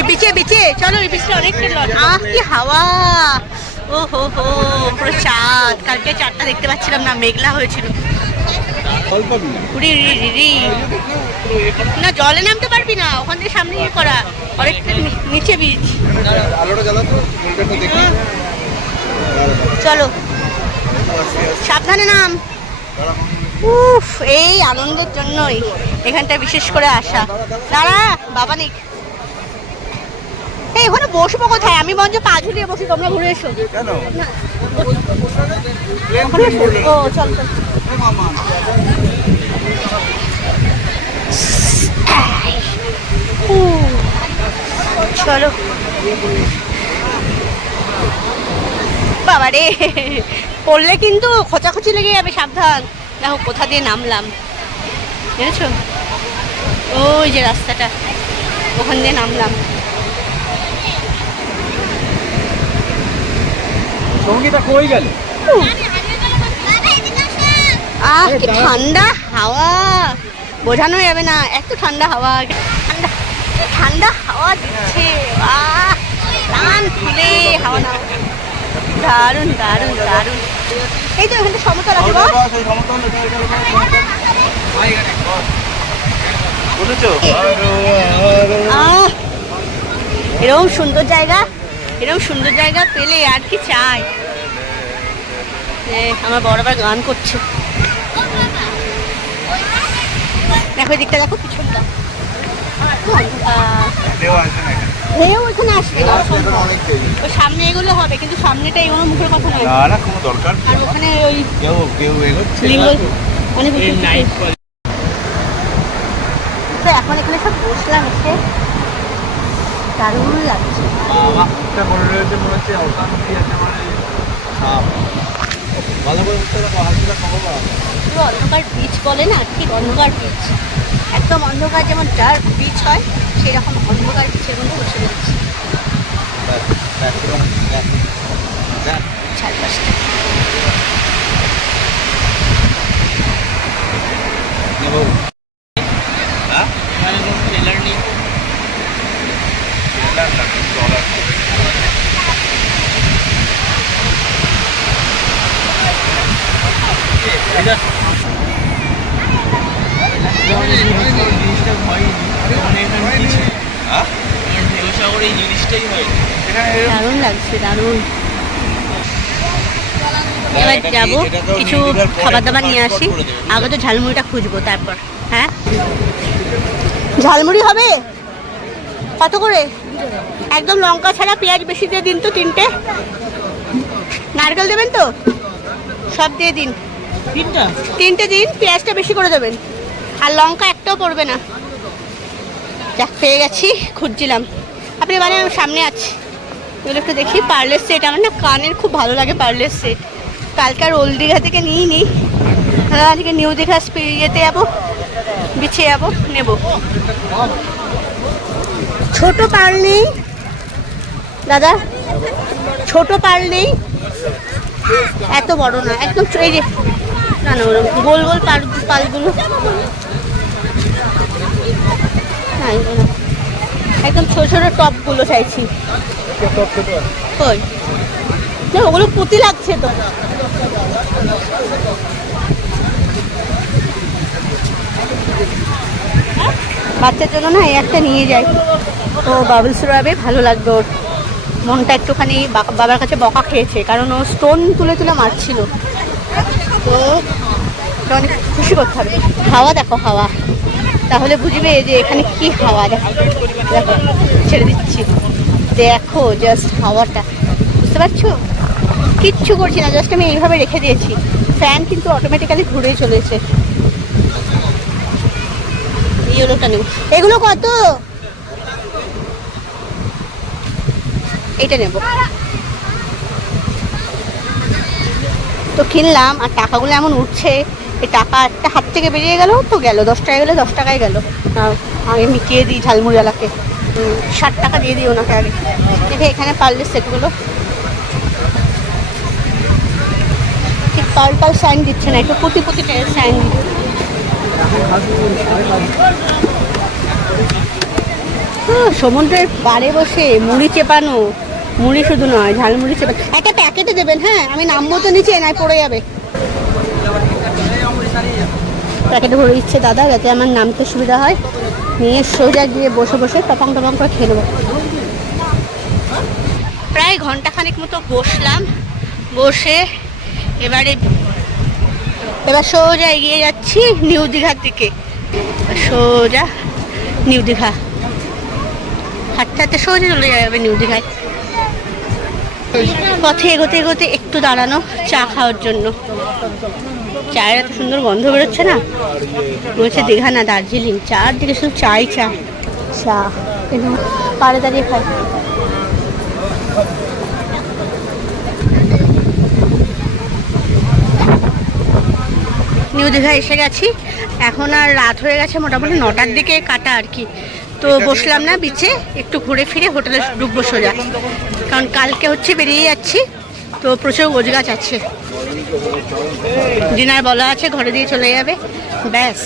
ওই বিচে বিচে চলো ওই বিচে অনেকটা আহ, কি হাওয়া। ও হো হো, পুরো চাঁদ। কালকে চাঁদটা দেখতে পাচ্ছিলাম না, মেঘলা হয়েছিল। না, জলে নামতে পারবি না, ওখান থেকে সামনে ইয়ে করা। অনেকটা নিচে দেখি চলো। সাবধানে নাম। উফ, এই আনন্দের জন্যই এখানটা বিশেষ করে আসা। দাঁড়া, বাবা নিক এই ওখানে বসবো কোথায়? আমি বরঞ্চ পা ঝুলিয়ে বসি তোমরা ঘুরে এসো। কেন? ও চল চল। চলো। বাবা রে পড়লে কিন্তু খোঁচাখুচি লেগে যাবে সাবধান। দেখো কোথা দিয়ে নামলাম। বুঝেছ ওই যে রাস্তাটা ওখান দিয়ে নামলাম। সঙ্গীটা কই গেল? আহ কি ঠান্ডা হাওয়া। বোঝানো যাবে না এত ঠান্ডা হাওয়া। ঠান্ডা ঠান্ডা হাওয়া দিচ্ছে। আহ প্রাণ খুলে হাওয়া নাও। দারুণ দারুণ দারুণ। এই তো এখানটা সমতল আছে বল এরকম সুন্দর জায়গা। এরকম সুন্দর জায়গা পেলে আর কি চাই। আমার বড় আবার গান করছে। দেখো দিকটা দেখো পিছনটা। আসবে ঢেউ এখানে সামনে। এগুলো হবে কিন্তু সামনেটা এগুলো মুখের কথা নয়। না না কোনো দরকার আর ওখানে ওই কেউ কেউ এগোচ্ছে অনেক উঁচু উঁচু। তো এখন এখানে সব বসলাম এসে। দারুণ লাগছে। অন্ধকার বীজ বলে না ঠিক অন্ধকার বীজ একদম অন্ধকার যেমন ডার্ক বীজ হয় সেরকম অন্ধকার বীজের মধ্যে বসে রয়েছে। চারপাশটা। দারুণ লাগছে, দারুণ। এবার যাব, কিছু খাবার দাবার নিয়ে আসি। আগে তো ঝালমুড়িটা খুঁজবো, তারপর হ্যাঁ? ঝালমুড়ি হবে? কত করে? একদম লঙ্কা ছাড়া পেঁয়াজ বেশি দিয়ে দিন তো তিনটে। নারকেল দেবেন তো? সব দিয়ে দিন। তিনটা? দিন পেঁয়াজটা বেশি করে দেবেন। আর লঙ্কা একটাও পড়বে না। যাক, পেয়ে গেছি, খুঁজছিলাম। আপনি মানে আমি সামনে আছি। এগুলো একটু দেখি, পার্লের সেট আমার না কানের খুব ভালো লাগে পার্লের সেট কালকে আর ওল্ড দীঘা থেকে নিই নি আজকে নিউ দীঘা ইয়েতে যাব, বিছিয়ে যাব, নেব। ছোট পাল নেই। দাদা, ছোট পাল নেই। এত বড় না, একদম এই যে না না, ওরকম গোল গোল পাল, পালগুলো। না। একদম ছোট ছোট টপগুলো চাইছি। কই? না, ওগুলো পুঁতি লাগছে তো। বাচ্চার জন্য না এই একটা নিয়ে যাই। তো বাবলস রবে ভালো লাগবে ওর। মনটা একটুখানি বাবার কাছে বকা খেয়েছে, কারণ ও স্টোন তুলে তুলে মারছিল। তো ওকে অনেক খুশি করতে হবে। হাওয়া দেখো, হাওয়া। তাহলে বুঝবে যে এখানে কি হাওয়া দেখো। ছেড়ে দিচ্ছি। দেখো জাস্ট হাওয়াটা। বুঝতে পারছ? কিচ্ছু করছি না জাস্ট আমি এইভাবে রেখে দিয়েছি। ফ্যান কিন্তু অটোমেটিক্যালি ঘুরে চলেছে এগুলো কত? এটা নেব। তো কিনলাম, আর টাকাগুলো এমন উঠছে এই টাকা একটা হাত থেকে বেরিয়ে গেল তো গেল, দশ টাকা গেলে দশ টাকায় গেল। আমি মিটিয়ে দিই ঝালমুড়িওয়ালাকে? ষাট টাকা দিয়ে দিই ওনাকে আগে। দেখে এখানে পারলে সেটগুলো। ঠিক পাল পাল সাইন দিচ্ছে না, একটু পুঁতি পুঁতি সাইন সমুদ্রের পাড়ে বসে মুড়ি চেপানো। মুড়ি শুধু নয়, ঝালমুড়ি চেপানো একটা প্যাকেটে দেবেন হ্যাঁ আমি নামবো তো নিচে নাই পড়ে যাবে। প্যাকেটে ভরে দিচ্ছে দাদা, যাতে আমার নামতে সুবিধা হয়। নিয়ে সোজা গিয়ে বসে বসে টপাং টপাং করে খেয়ে নেব। প্রায় ঘন্টাখানেক মতো বসলাম। বসে এবারে, এবার সোজা এগিয়ে যাচ্ছি নিউ দীঘার দিকে। সোজা নিউ দীঘা। হাঁটতে হাঁটতে সোজা চলে যাবে নিউ দীঘায়। পথে এগোতে এগোতে একটু দাঁড়ানো, চা খাওয়ার জন্য। চায়ের এত সুন্দর গন্ধ বেরোচ্ছে না? বলছে দীঘা না দার্জিলিং। চারদিকে শুধু চাই চা। চা। কিন্তু পাড়ে দাঁড়িয়ে খাই। নিউ দীঘা এসে গেছি। এখন আর রাত হয়ে গেছে মোটামুটি নটার দিকে কাটা আর কি। তো বসলাম না বিচে। একটু ঘুরে ফিরে হোটেলে ডুববো সোজা। কারণ কালকে হচ্ছে বেরিয়ে যাচ্ছি। তো প্রচুর গোজ গাছ আছে। ডিনার বলা আছে, ঘরে দিয়ে চলে যাবে। ব্যাস,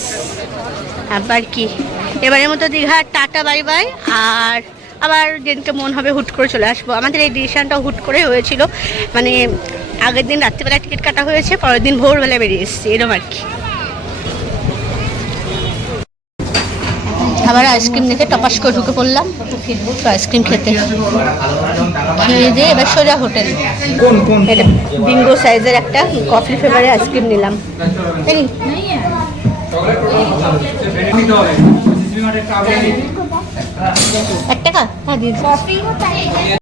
আবার কি? এবারের মতো দীঘার টাটা, বাই বাই। আর আবার যেদিনকে মন হবে হুট করে চলে আসব। আমাদের এই ডিসিশানটা হুট করে হয়েছিল। মানে আগের দিন রাত্রিবেলা টিকিট কাটা হয়েছে, পরের দিন ভোরবেলা বেরিয়ে এসেছি এরকম আর কি। আবার আইসক্রিম দেখে টপাস করে ঢুকে পড়লাম তো আইসক্রিম খেতে। খেয়ে দিয়ে এবার সোজা হোটেল। কোন কোন? এটা বিঙ্গো সাইজের একটা কফি ফ্লেভারের আইসক্রিম নিলাম। এক টাকা? হ্যাঁ দিন